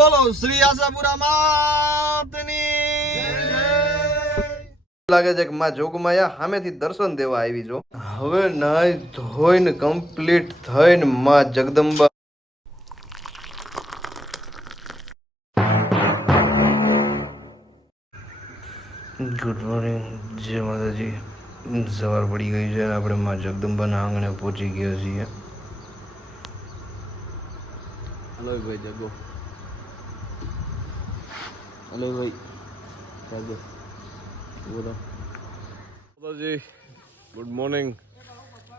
બોલો શ્રી આશાપુરા માતની. લાગે છે કે માં જોગમાયા સામેથી દર્શન દેવા આવી જો. હવે નાઈ ધોઈને કમ્પ્લીટ થઈને માં જગદંબા ગુડ મોર્નિંગ જય માતાજી. સવાર પડી ગઈ છે આપણે માં જગદંબાના આંગણે પહોંચી ગયા છીએ. હલો ભાઈ જગો. હલો ભાઈ. જગો બોલો માતાજી ગુડ મોર્નિંગ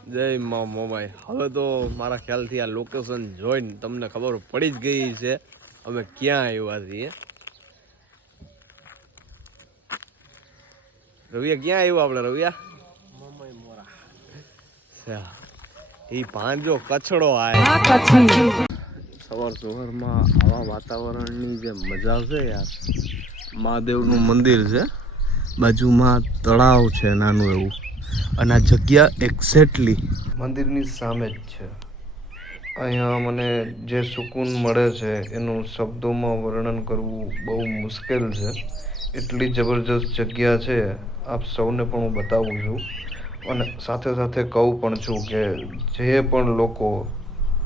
જય મા મોબાઈલ હવે તો મારા ખ્યાલથી આ લોકેશન જોઈને તમને ખબર પડી જ ગઈ છે અમે ક્યાં આવ્યા છીએ. રવિયા ક્યાં આવ્યું આપણે રવિયા? મોરા. એ પાંજો કચડો આય. સવાર સવારમાં આવા વાતાવરણની જે મજા છે યાર. મહાદેવનું મંદિર છે. બાજુમાં તળાવ છે નાનું એવું. અને આ જગ્યા એક્ઝેક્ટલી મંદિરની સામે જ છે. અહીંયા મને જે સુકૂન મળે છે એનું શબ્દોમાં વર્ણન કરવું બહુ મુશ્કેલ છે. એટલી જબરજસ્ત જગ્યા છે, આપ સૌને પણ હું બતાવું છું. અને સાથે સાથે કહું પણ છું કે જે પણ લોકો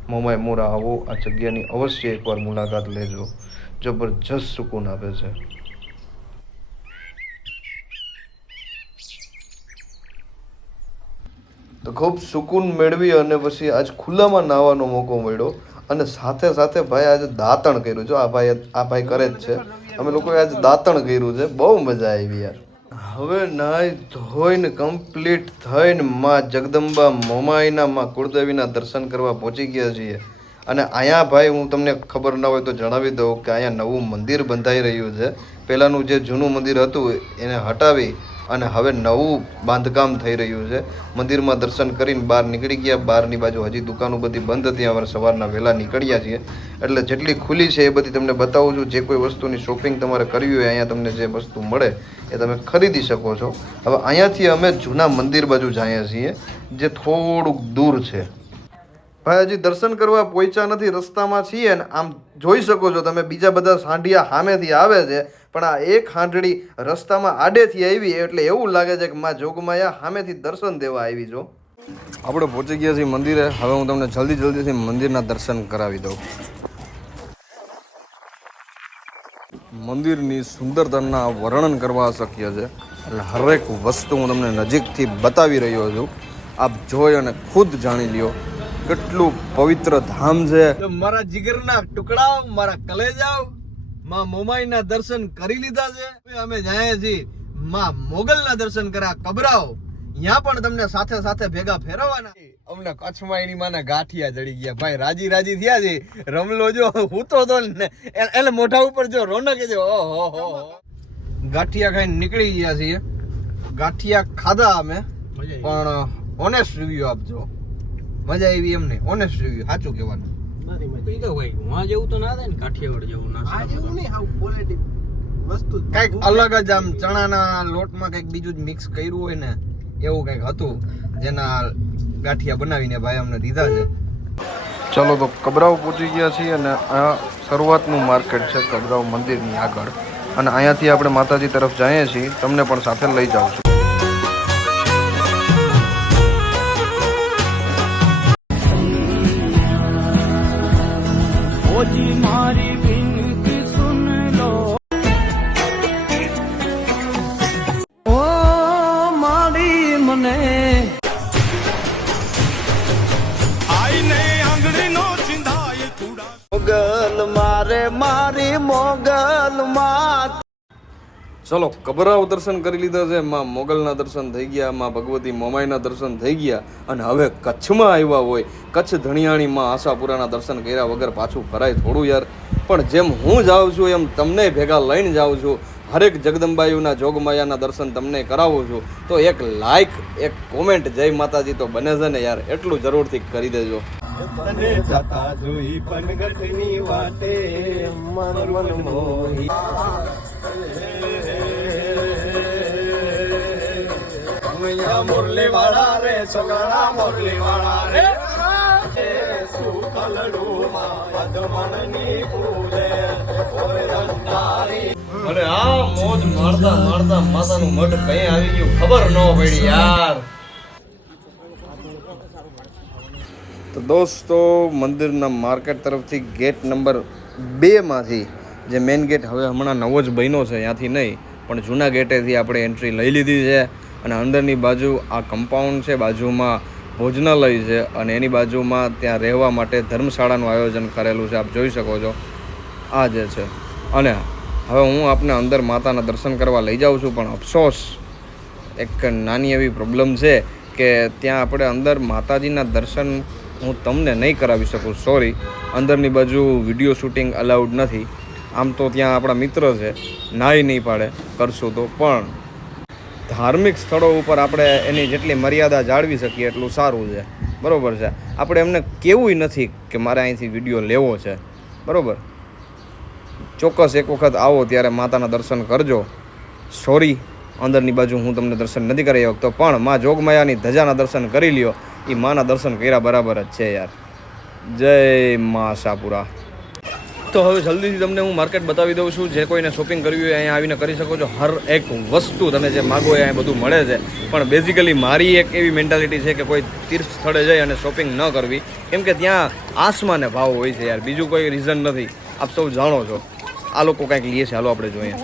મોમાય મોરા આવો, આ જગ્યાની અવશ્ય એકવાર મુલાકાત લેજો. જબરજસ્ત સુકૂન આપે છે. તો ખૂબ સુકૂન મેળવી અને પછી આજ ખુલ્લામાં નાહવાનો મોકો મળ્યો. અને સાથે સાથે ભાઈ આજે દાંતણ કર્યું જો આ ભાઈ આ ભાઈ કરે જ છે. અમે લોકોએ આજે દાંતણ કર્યું છે. બહુ મજા આવી યાર. હવે નાય ધોઈને કમ્પ્લીટ થઈને માં જગદંબા મોમાઈના માં કુળદેવીના દર્શન કરવા પહોંચી ગયા છીએ. અને અહીંયા ભાઈ હું તમને ખબર ન હોય તો જણાવી દઉં કે અહીંયા નવું મંદિર બંધાઈ રહ્યું છે. પહેલાંનું જે જૂનું મંદિર હતું, એને હટાવી અને હવે નવું બાંધકામ થઈ રહ્યું છે. મંદિરમાં દર્શન કરીને બહાર નીકળી ગયા. બહારની બાજુ હજી દુકાનો બધી બંધ હતી. અમે સવારના વહેલા નીકળ્યા છીએ. એટલે જેટલી ખુલ્લી છે એ બધી તમને બતાવું છું. જે કોઈ વસ્તુની શોપિંગ તમારે કરવી હોય અહીંયા તમને જે વસ્તુ મળે એ તમે ખરીદી શકો છો. હવે અહીંયાથી અમે જૂના મંદિર બાજુ જઈએ છીએ, જે થોડુંક દૂર છે. ભાઈ હજી દર્શન કરવા પહોંચ્યા નથી, રસ્તામાં છીએ ને, આમ જોઈ શકો છો તમે, બીજા બધા સાંઢિયા સામેથી આવે છે, પણ આ એક હાંડડી રસ્તામાં આડેથી આવી, એટલે એવું લાગે છે કે માં જોગમાયા સામેથી દર્શન દેવા આવી છો. આપણે પહોંચી ગયા છીએ મંદિરે, હવે હું તમને જલ્દી જલ્દીથી મંદિરના દર્શન કરાવી દઉં. મંદિરની સુંદરતાના વર્ણન કરવા અશક્ય છે એટલે હરેક વસ્તુ હું તમને નજીકથી બતાવી રહ્યો છું. આપ જોઈ અને ખુદ જાણી લ્યો કેટલું પવિત્ર ધામ છે. મારા જીગરના ટુકડા મારા કલેજાઓ માં મોમાઈના દર્શન કરી લીધા છે. અમે જાય છીએ માં મોગલના દર્શન કર્યા કબરાઓ. ત્યાં પણ તમને સાથે સાથે ભેગા ફેરવવાના. અમને કચ્છમાં એની માના ગાંઠિયા જડી ગયા. ભાઈ રાજી રાજી થયા છે. રમલો જો હૂતો તો ને એ- એને મોઢા ઉપર જો રોનક જો ઓહો હો ગાંઠિયા ખાઈને નીકળી ગયા છીએ. ગાંઠિયા ખાધા અમે. પણ ઓનેસ્ટ રિવ્યુ આપજો. મજા આવી એમને ઓનેસ્ટ રિવ્યુ સાચું કહેવાનું. કંઈક અલગ જ આમ ચણાના લોટમાં કંઈક બીજું જ મિક્સ કર્યું હોય ને એવું કંઈક હતું જેના ગાંઠિયા બનાવીને ભાઈ અમને દીધા છે. ચલો તો કબરાવ પહોંચી ગયા છીએ અને આ શરૂઆતનું માર્કેટ છે કબરાવ મંદિરની આગળ. અને અહીંયાથી આપણે માતાજી તરફ જઈએ છીએ તમને પણ સાથે લઈ જાઉં છું. મારી મને મોગલ મારે મારી મોગલ માં ચલો કબરાવ દર્શન કરી લીધા છે. માં મોગલના દર્શન થઈ ગયા માં ભગવતી મોમાઈના દર્શન થઈ ગયા અને હવે કચ્છમાં આવ્યા હોય. કચ્છ ધણિયાણીમાં આશાપુરાના દર્શન કર્યા વગર પાછું ફરાય થોડું યાર. પણ જેમ હું જાઉં છું એમ તમને ભેગા લઈને જાઉં છું. હરેક જગદંબાયુના જોગમાયાના દર્શન તમને કરાવું છું. તો એક લાઈક એક કોમેન્ટ જય માતાજી તો બને છે ને યાર, એટલું જરૂરથી કરી દેજો. તને જતા જોઈ પનગટની મુરલી વાળા રે છોકરા મુરલી વાળા રે સુખલડું માં પદમણની ફૂલે અને આ મોજ મારતા મારતા માતાનું મઢ કઈ આવી ગયું ખબર ન પડી યાર. તો દોસ્તો, મંદિરના માર્કેટ તરફથી ગેટ નંબર બેમાંથી જે મેઇન ગેટ હવે હમણાં નવો જ બન્યો છે, ત્યાંથી નહીં, પણ જૂના ગેટેથી આપણે એન્ટ્રી લઈ લીધી છે અને અંદરની બાજુ આ કમ્પાઉન્ડ છે, બાજુમાં ભોજનાલય છે અને એની બાજુમાં ત્યાં રહેવા માટે ધર્મશાળાનું આયોજન કરેલું છે, આપ જોઈ શકો છો. આ જે છે. અને હવે હું આપને અંદર માતાના દર્શન કરવા લઈ જાઉં છું, પણ અફસોસ, એક નાની એવી પ્રોબ્લેમ છે કે ત્યાં આપણે અંદર માતાજીના દર્શન હું તમને નહીં કરાવી શકું સોરી અંદરની બાજુ વીડિયો શૂટિંગ અલાઉડ નથી. આમ તો ત્યાં આપણા મિત્ર છે નાઈ નહીં પાડે, કરશું તો. પણ ધાર્મિક સ્થળો ઉપર આપણે એની જેટલી મર્યાદા જાળવી શકીએ એટલું સારું છે. બરાબર છે. આપણે એમને કેવુંય નથી કે મારે અહીંથી વીડિયો લેવો છે. બરોબર? ચોક્કસ એક વખત આવો ત્યારે માતાના દર્શન કરજો. સોરી, અંદરની બાજુ હું તમને દર્શન નથી કરી શકતો, પણ મા જોગમાયાની ધજાના દર્શન કરી લ્યો. એ માના દર્શન કર્યા બરાબર જ છે યાર. જય મા આશાપુરા તો હવે જલ્દીથી તમને હું માર્કેટ બતાવી દઉં છું. જે કોઈને શોપિંગ કરવી હોય અહીંયા આવીને કરી શકો છો. હર એક વસ્તુ તમે જે માગો એ અહીંયા બધું મળે છે. પણ બેઝિકલી મારી એક એવી મેન્ટાલિટી છે કે કોઈ તીર્થ સ્થળે જઈ અને શોપિંગ ન કરવી. કેમ કે ત્યાં આસમાને ભાવ હોય છે યાર. બીજું કોઈ રીઝન નથી. આપ સૌ જાણો છો. આ લોકો કંઈક લઈએ છે. હાલો આપણે જોઈએ.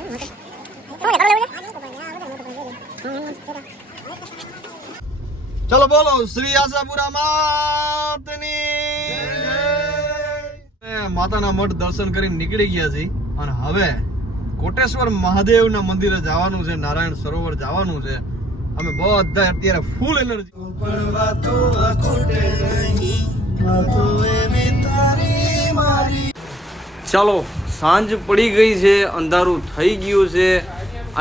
ચલો બોલો શ્રી આશાપુરા માતની. માતાના મઠ દર્શન કરીને નીકળી ગયા છીએ. અને હવે કોટેશ્વર મહાદેવના મંદિરે જવાનું છે નારાયણ સરોવર જવાનું છે. અમે બધા અત્યારે ફૂલ એનર્જી ચાલો સાંજ પડી ગઈ છે અંધારું થઈ ગયું છે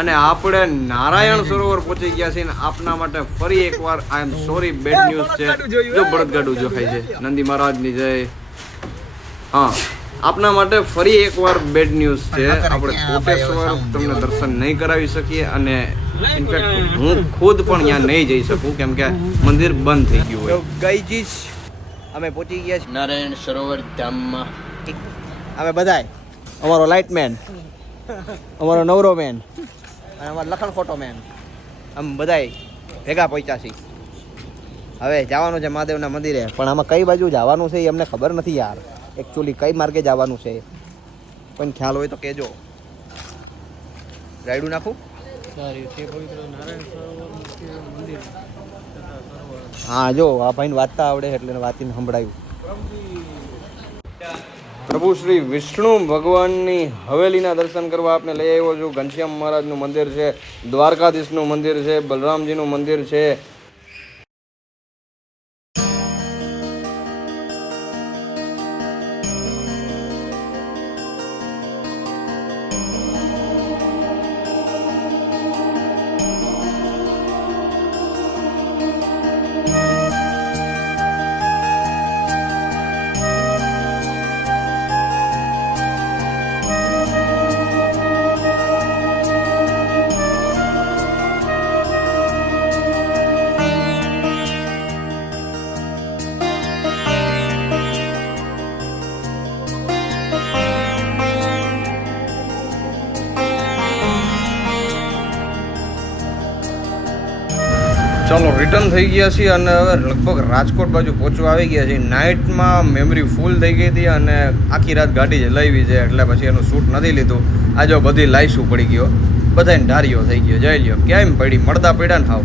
અને આપણે નારાયણ સરોવર પહોંચી ગયા છીએ અને આપના માટે ફરી એકવાર I am sorry bad news છે. જો બળદગાડું જોખાય છે. નંદી મહારાજની જય. હા આપના માટે ફરી એકવાર બેડ ન્યૂઝ છે. આપણે કોટેશ્વર તમને દર્શન નહીં કરાવી શકીએ અને ઇનફેક્ટ હું ખુદ પણ ત્યાં નહીં જઈ શકું કેમ કે મંદિર બંધ થઈ ગયું હોય. ગઈજીશ અમે પહોંચી ગયા છીએ. નારાયણ સરોવર ધામમાં. અમે બધાય અમારો લાઇટ મેન અમારો નવરો મેન અને અમારો લખણ ફોટો મેન આમ બધાય ભેગા પહોંચ્યા છીએ. હવે જવાનું છે મહાદેવના મંદિરે. પણ આમાં કઈ બાજુ જવાનું છે એ અમને ખબર નથી યાર. એકચ્યુઅલી કઈ માર્ગે જવાનું છે પણ ખ્યાલ હોય તો કહેજો. રાયડું નાખું? હા જો આ ભાઈને વાંચતા આવડે એટલે વાંચીને સંભળાયું. પ્રભુ શ્રી વિષ્ણુ ભગવાનની હવેલીના દર્શન કરવા આપને લઈ આવ્યો છું. ઘનશ્યામ મહારાજનું મંદિર છે, દ્વારકાધીશનું મંદિર છે, બલરામજીનું મંદિર છે ચાલો રિટર્ન થઈ ગયા છીએ અને હવે લગભગ રાજકોટ બાજુ પહોંચવા આવી ગયા છીએ. નાઇટમાં મેમરી ફૂલ થઈ ગઈ હતી અને આખી રાત ગાડી જલાવી છે એટલે પછી એનું શૂટ નથી લીધું. આજે બધી લાઈસું પડી ગયો બધાને ઢારીઓ થઈ ગયો જઈ લ્યો. કેમ પડી? મળતા પડ્યા ને થાવ.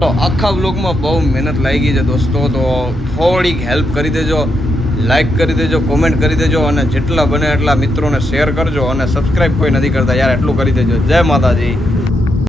તો આખા બ્લોગમાં બહુ મહેનત લાગી છે દોસ્તો. તો થોડીક હેલ્પ કરી દેજો. લાઈક કરી દેજો કોમેન્ટ કરી દેજો અને જેટલા બને એટલા મિત્રોને શેર કરજો અને સબસ્ક્રાઈબ કોઈ નથી કરતા. યાર, એટલું કરી દેજો. જય માતાજી.